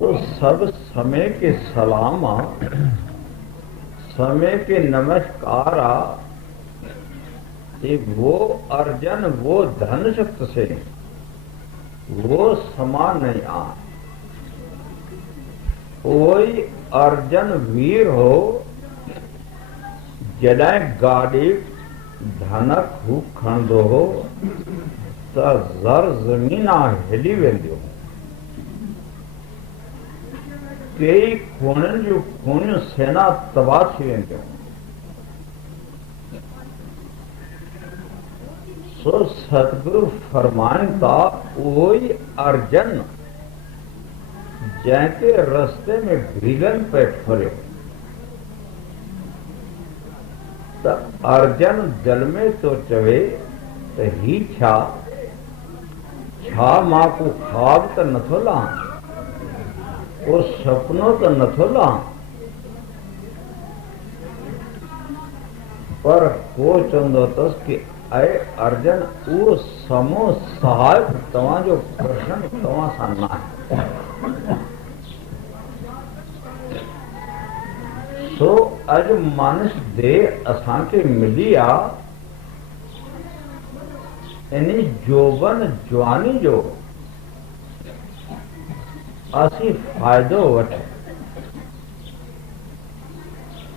तो सब समय के सलामा, समय के नमस्कारा, ये वो अर्जन वो धन शक्ति से वो समान नहीं आ। कोई अर्जन वीर हो जॾहिं गाड़ी धनक हू खणंदो हो त ज़र ज़मीना हिली वेंदियूं। कई खूणनि जूं खूणियूं सेना तबाह थी वेंदियूं। सो सतगुरु फरमाइनि था उहो ई अर्जन जंहिंखे रस्ते में भीगन पे फुरियो त अर्जन दिल में तो चवे त ही छा मां को ख्वाब त नथो लां, को सपनो त नथो लां, पर को चवंदो अथसि कि अय अर्जन उहो समो साहिब तव्हांजो कृष्ण तव्हां सां न आहे। सो अॼु मानुष देह असांखे मिली आहे, इन जोबन जवानी जो असीं फ़ाइदो वठूं।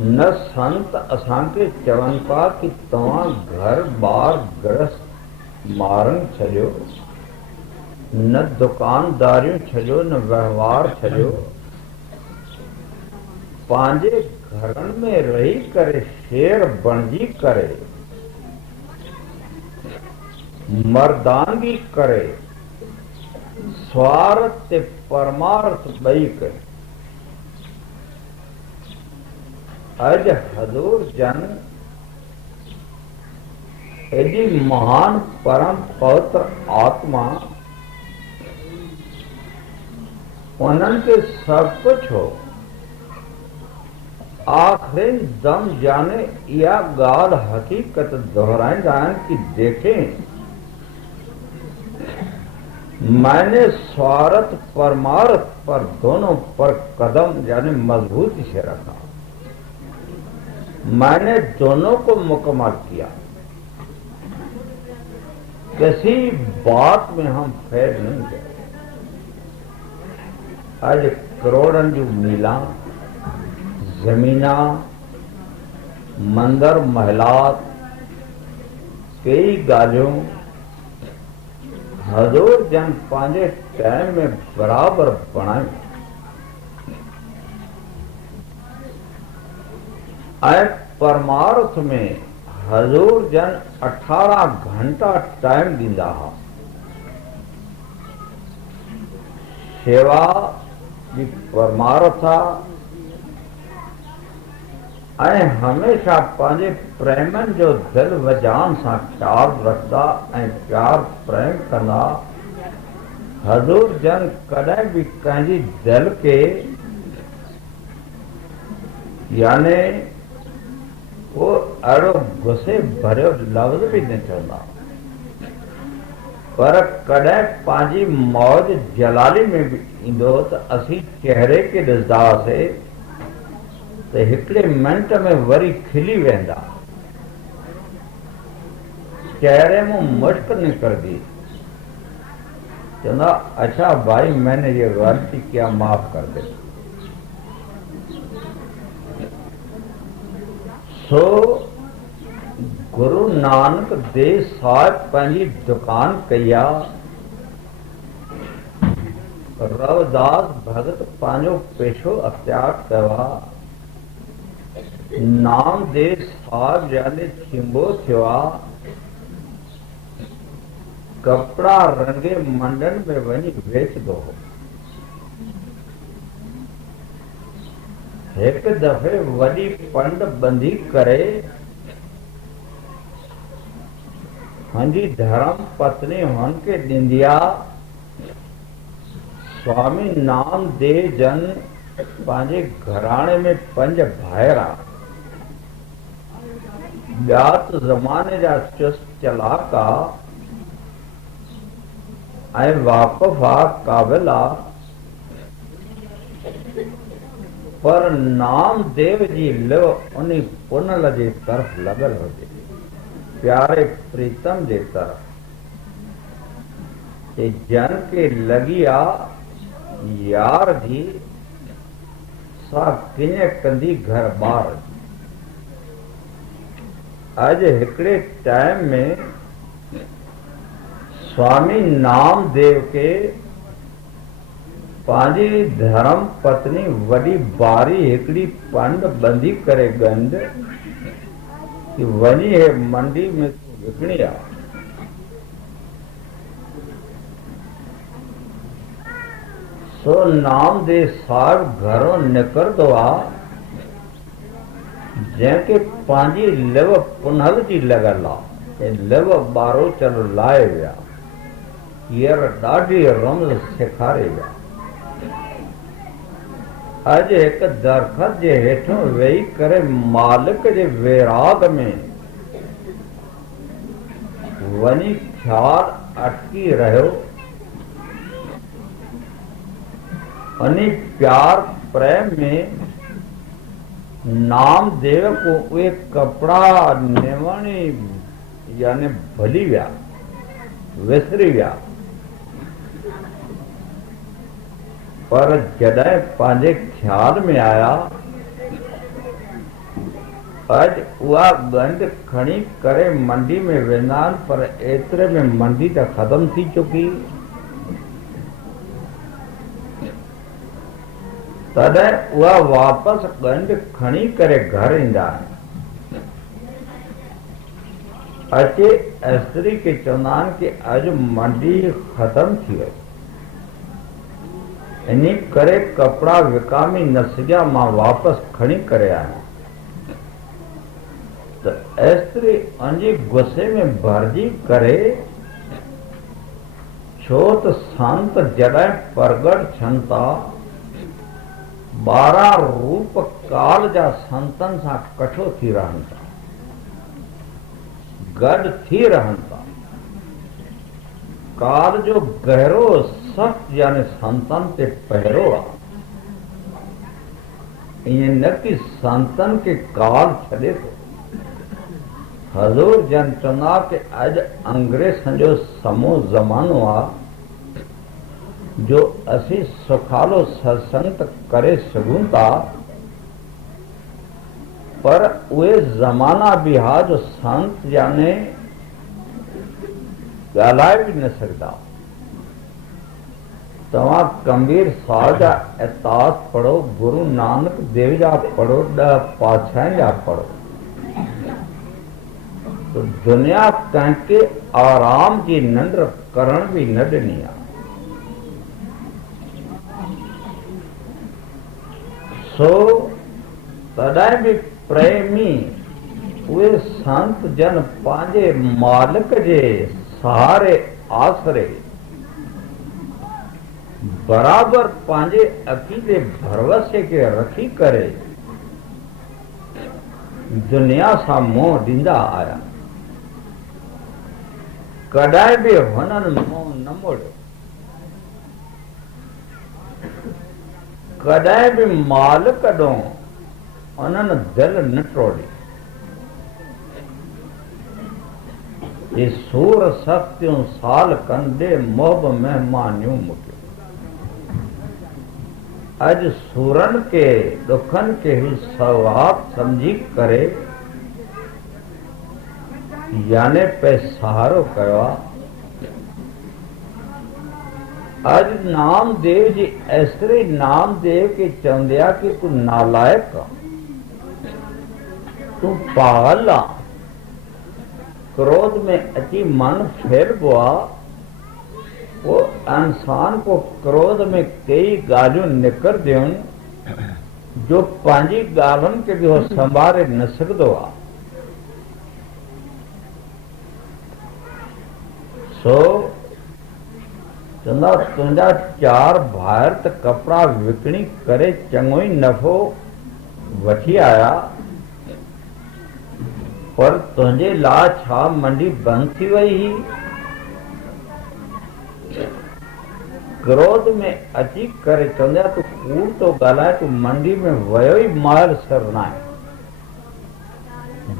न संत असांखे चवनि पिया कि तव्हां घर ॿार गृहस्थ मारनि छॾियो, न दुकानदारियूं छॾियो, न व्यवहार छॾियो, पंहिंजे घरनि में रही करे शेर बणिजी करे मर्दानगी करे स्वार्थ ते परमार्थ ॿई करे। अॼु हज़ूर जन एॾी महान परम पवित्र आत्मा, उन्हनि खे सभु कुझु हो। आखिरी दम जाने इहा ॻाल्हि हक़ीक़त दोहराईंदा आहिनि कि देखें मैंने स्वार्थ परमार्थ पर दोनों पर कदम यानी मजबूती से रखा, मैंने दोनों को मुकम्मल किया। किसी बात में हम फेल नहीं गए। आज करोड़न जूं मीला जमीना मंदिर महलात कई ॻाल्हियूं हज़ूर जन पंहिंजे टाइम में बराबर बणायूं ऐं परमार्थ में हज़ूर जन 18 घंटा टाइम ॾींदा हुआ। सेवा जी परमार्थ आहे ऐं हमेशा पंहिंजे प्रेमनि जो दिल वजान सां ख़्यालु रखंदा ऐं प्यार प्रेम कंदा। हज़ूर जन कॾहिं बि कंहिंजी दिल खे यानी वो अहिड़ो गुस्से भरियो लफ़्ज़ बि न चवंदा, पर कॾहिं पंहिंजी मौज जलाली में बि ईंदो त असीं चहिरे खे ॾिसंदासीं त हिकिड़े मिंट में वरी खिली वेंदा, चेहरे में मुश्क निकरदी, चवंदा अच्छा भाई मैंने ये गलती किया, माफ कर दे। सो गुरु नानक देव साहिब पंहिंजी दुकान कई आहे, रविदास भगत पंहिंजो पेशो अख्तियार कयो आहे, नामदेव साहिब यानी छिंबो थियो आहे, कपड़ा रंगे मंडन में वञी वेचंदो हो। एक दफ़े वॾी पंड बंधी करे हंजी धर्म पत्नी हुन खे ॾींदी आहे। स्वामी नामदेव जन पंहिंजे घराणे में 5 भाइर आहे। ॿिया त ज़माने जा चुस्त चलाक आहे ऐं वाक़ुफ़ आहे, क़ाबिल आहे, पर नाम देव जी लो उन्हीं पुनल जे तरफ लगल हो जे प्यारे प्रीतम जे तरफ जन के लगिया यार जी सा किने कंदी घर बार। अज हिकड़े टाइम में स्वामी नामदेव के पांजी धर्म पत्नी वडी बारी हिकड़ी पंड बंदी करे गंड कि वनी है मंडी में विकणी आ। सो नामदेव साहब घरों निकर दो आ जैके पांजी लिव पुनल जी लगल आ लिव बारो चलो लाए विया हींअर ॾाढी रमज़ सेखारे विया। अज एक दरख़त जे हेठों वेही करे मालिक जे विराग में वनी ख्याल अटकी रहियो। वनी प्यार प्रेम में नामदेव को वे कपड़ा निवणी यानी भली विया विसरी विया। पर जॾहिं पंहिंजे ख्याल में आया अज उहा गंढ खणी करे मंडी में वेंदा आहिनि पर एतिरे में मंडी त ख़त्म थी चुकी। तॾहिं उहा वापसि गंढ खणी करे घर ईंदा आहिनि। अचे स्त्री खे चवंदा आहिनि कि अॼु मंडी ख़त्म थी वई इन करे कपड़ा विकामी न सघिया मां वापसि खणी करे आहियां। त स्त्री अंजी गुस्से में भरजी करे छो त संत जॾहिं प्रगट थियनि था 12 रूप काल जा संतन सां कठो थी रहनि था गॾु थी रहनि था। काल जो गहरो सख्त यानी संतन ते पहिरो आहे। ईअं न कि संतन के काल छॾे थो। हज़ूर जन चवंदा कि अॼु अंग्रेज़नि जो समो ज़मानो आहे जो असीं सुखालो सत्संग त करे सघूं था पर उहे ज़माना बि हा जो संत यानी ॻाल्हाए बि न सघंदा। तव्हां कबीर साहिब जा इतास पढ़ो गुरु नानक देव जा पढ़ो 10 पातशाहनि जा पढ़ो तो दुनिया कंहिंखे आराम जी निंड करण बि न ॾिनी आहे। सो तॾहिं बि प्रेमी उहे संत जन पंहिंजे मालिक जे सहारे आसरे बराबर पंहिंजे अक़ीदे भरवसे खे रखी करे दुनिया सां मोह ॾींदा आया। कॾहिं बि हुननि मोह न मोड़ियो। कॾहिं बि मालिक ॾोंहुं उन्हनि दिलि न टोड़ी। ये सूर सख्तियूं साल कंदे मोब महिमानियूं मुटियूं। अॼु सूरनि के ॾुखनि के ही सवाब सम्झी करे याने पे सहारो कयो आहे। अॼु नामदेव जी एतिरे नामदेव के चवंदे आहे कि तूं नालायक आहे तूं पागल आहे। क्रोध में अची मन फेरबो आहे वो इंसान को क्रोध में कई ॻाल्हियूं निकिरंदियूं आहिनि जो पंहिंजी ॻाल्हियुनि खे बि उहो संभाले न सघंदो आहे। सो चवंदा तुंहिंजा 4 भाइर त कपिड़ा विकिणी करे चङो ई नफ़ो वठी आया पर तुंहिंजे लाइ छा मंडी बंदि थी वई हुई? क्रोध में अची करे चवंदा तूं कूड़ तो ॻाल्हाए, तूं मंडी में वियो ई महल सिर न आहे,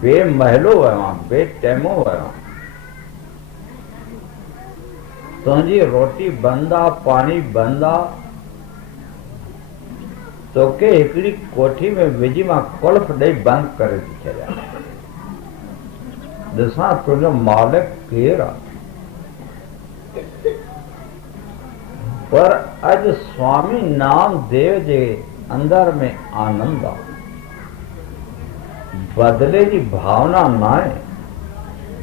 बेमहलो वियो आहियां, बेटैमो वियो आहियां, तुंहिंजी रोटी बंदि आहे, पाणी बंदि आहे, तोखे हिकिड़ी कोठी में विझी मां कुल्फ ॾेई बंदि करे थी छॾियां, ॾिसां तुंहिंजो मालिक केरु आहे। पर अॼु स्वामी नामदेव जे अंदर में आनंद आहे, बदले जी भावना न आहे,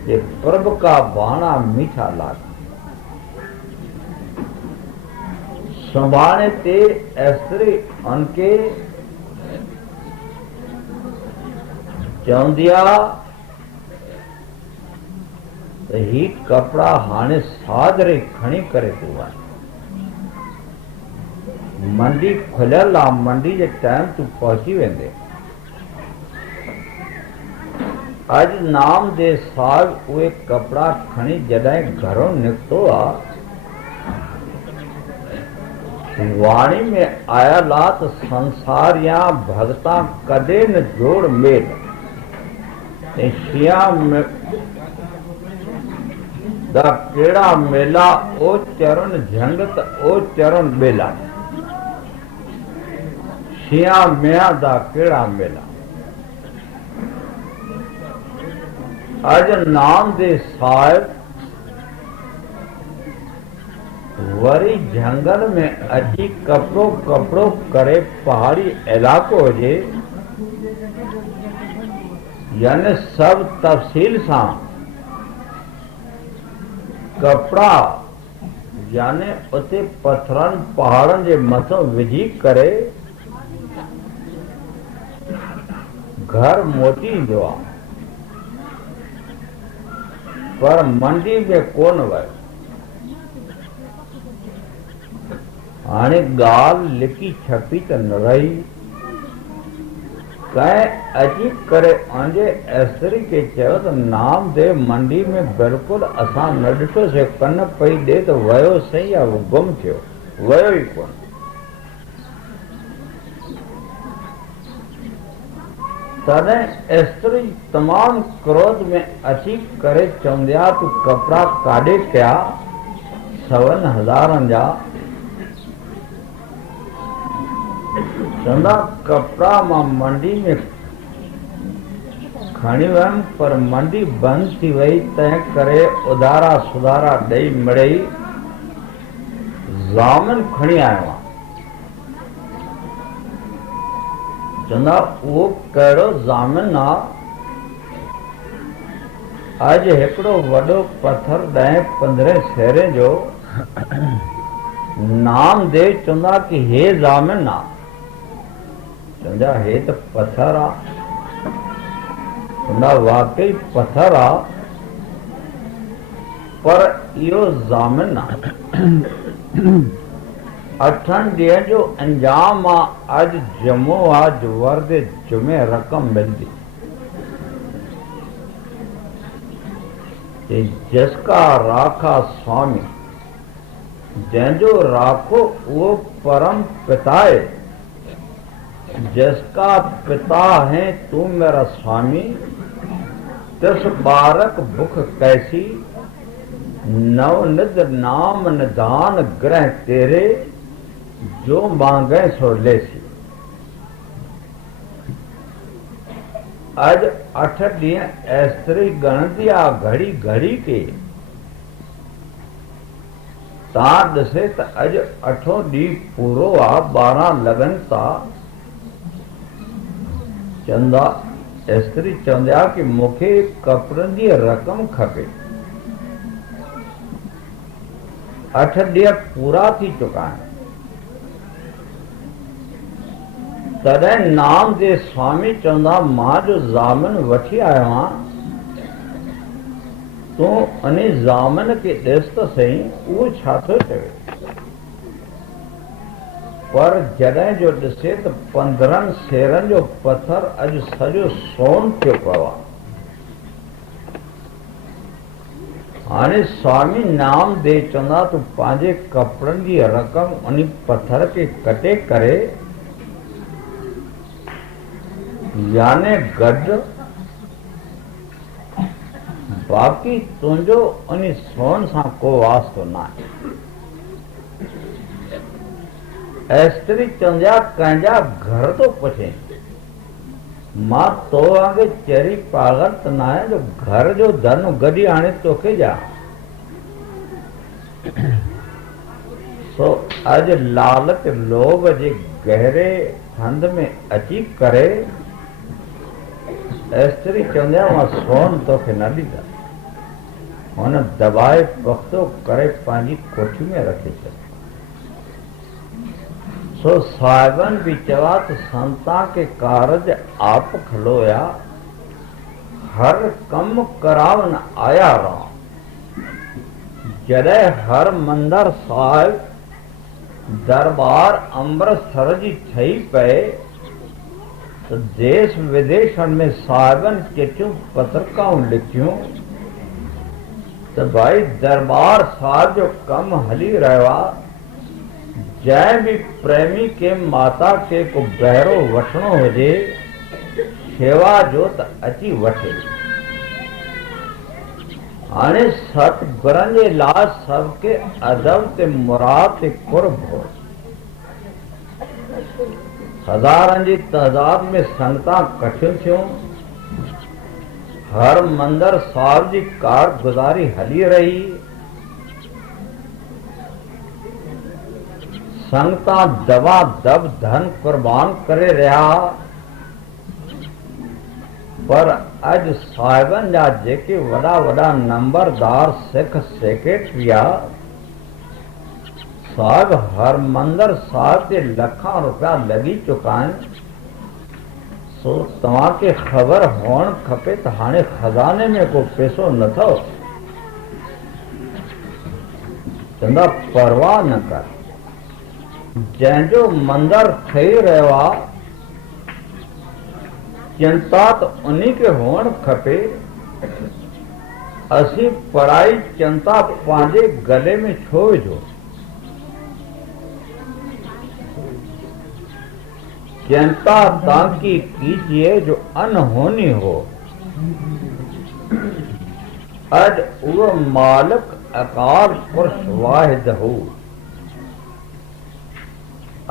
ये प्रभु का बाणा मीठा लागे। सुभाणे ते एतिरी उनके चवंदी आहे त ही कपिड़ा हाणे साजरे खणी करे तूं वञ, मंडी खुलियल आहे, मंडी जे टाइम तूं पहुची वेंदे। अॼु नामदेव साहिब उहे कपिड़ा खणी जॾहिं घरों निकितो आहे, वाणी में आयल आहे त संसारिया भगता कॾहिं न जोड़ मेल, ऐं शिया में दा कहिड़ा मेला ओ चरण झंग त ओ चरण बेला, शिया मिया दा कहिड़ा मेला। अॼु नामदेव साहिब वरी जंगल में अची कपिड़ो कपिड़ो करे पहाड़ी इलाइक़ो हुजे, यानी सब तफ़सील सां कपिड़ा यानी उते पत्थरनि पहाड़नि जे मथां विझी करे घर मोटी ईंदो आहे, पर मंडी में कोन वियो। हाणे ॻाल्हि लिकी छपी त न रही, कंहिं अची करे मुंहिंजे एसरी खे चयो त नामदेव मंडी में बिल्कुलु असां न ॾिठोसीं, कन पई ॾे त वियो सही या गुम थियो, वियो ई कोन। तॾहिं एसरी तमामु क्रोध में अची करे चवंदी आहे तूं कपिड़ा काॾे कया 7,000 जा, चवंदा कपिड़ा मां मंडी में खणी वियुमि, पर मंडी बंदि थी वई, तंहिं करे उधारा सुधारा ॾेई मिड़ई ज़ामिन खणी आयो आहियां। चवंदा उहो कहिड़ो ज़ामिन आहे? अॼु हिकिड़ो वॾो पत्थर 10-15 सेरे जो नामदेव चवंदा कि हे ज़ामिन आहे। चवंदा हे त पत्थर आहे। चवंदा वाकई पत्थर आहे, पर इहो ज़ामिन आहे। 8 ॾींहं जो अंजाम आहे। अॼु जुमो आहे, जुवर जे जुमे रक़म मिलंदी। जिसका राखा स्वामी, जंहिंजो राखो उहो परम पिता आहे। जिसका पिता है तू मेरा स्वामी, तिस बारक भुख कैसी, नवनिध नाम निधान ग्रह तेरे, जो मांगे सो लेसी। अज 8 ॾींहं एतिरी गणती आहे घड़ी घड़ी के। तव्हां ॾिसे त अॼु 8हों ॾींहुं पूरो आहे, 12 लॻनि था। चवंदा एतिरी चवंदी आहे कि मूंखे कपिड़नि जी रक़म खपे। 8 ॾींहं पूरा थी चुका आहिनि। तॾहिं नामदेव स्वामी चवंदा मां जो ज़ामिन वठी आयो आहियां, तूं उन ज़ामिन खे ॾिस त सही, उहो छा थो चवे। पर जॾहिं जो ॾिसे त 15 सेरनि जो पत्थर अॼु सॼो सोन थियो पियो आहे। हाणे स्वामी नाम दे चवंदा तूं पंहिंजे कपिड़नि जी रक़म उन पत्थर खे कटे करे याने गॾु बाक़ी तुंहिंजो उन सोन सां को वास्तो न आहे। एस्त्री चवंदी आहे कंहिंजा घर तो पुछे, मां तो वांगे चेरी पागल त न आहियां जो घर जो धन गॾी हाणे तोखे ॾियां। सो अॼु लालच लोभ जे गहरे फंद में अची करे एस्त्री चवंदी आहे मां सोन तोखे न ॾींदा। हुन दबाए पुख़्तो करे पंहिंजी कोठी में रखे छॾियो। सो साहिबन भी चवा तो संता के कारज आप खलोया, हर कम करावन आया राम। जॾहिं हर मंदर साहिब दरबार अमृतसर जी ठही पए तो देश विदेशन में साहिबन चिठियूं पत्रिकाऊं लिखियूं तो भाई दरबार साहिब जो कम हली रहियो आहे। जंहिं भी प्रेमी के माता के को बहिरो वठणो हुजे शेवा जो त अची वठे। हाणे सतगुरनि जे लाइ सबके अदब ते मुराद ते कुर्ब हो। हज़ारनि जी तइदाद में संगतां कठियूं थियूं। हर मंदर साहिब जी कारगुज़ारी हली रही। संगतां दवा दब धन कुर्बान करे रहा। पर अॼु साहिबनि जा जेके वॾा वॾा नंबरदार सिख सेक्रेटरी साहिब हर मंदर साहिब ते लखां रुपया लॻी चुका आहिनि। सो तव्हांखे ख़बर हुअणु खपे त हाणे खज़ाने में को पैसो न अथव। चवंदा परवाह न कर, जंहिंजो मंदर ठही रहियो आहे चिंता त उन्ही खे हुअणु खपे। असीं पढ़ाई चिंता पंहिंजे गले में छो विझो। चिंता ताकि कीजिए जो अनहोनी हो। अज वो मालिक अकाल पुरुष वाहिद हो।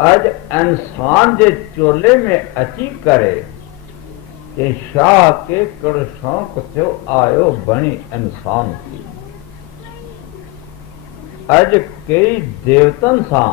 अज इंसान जे चोले में अची करे के शाह के कड़ शौक़ थियो आयो बणी इंसान थी। अज कई देवतन सां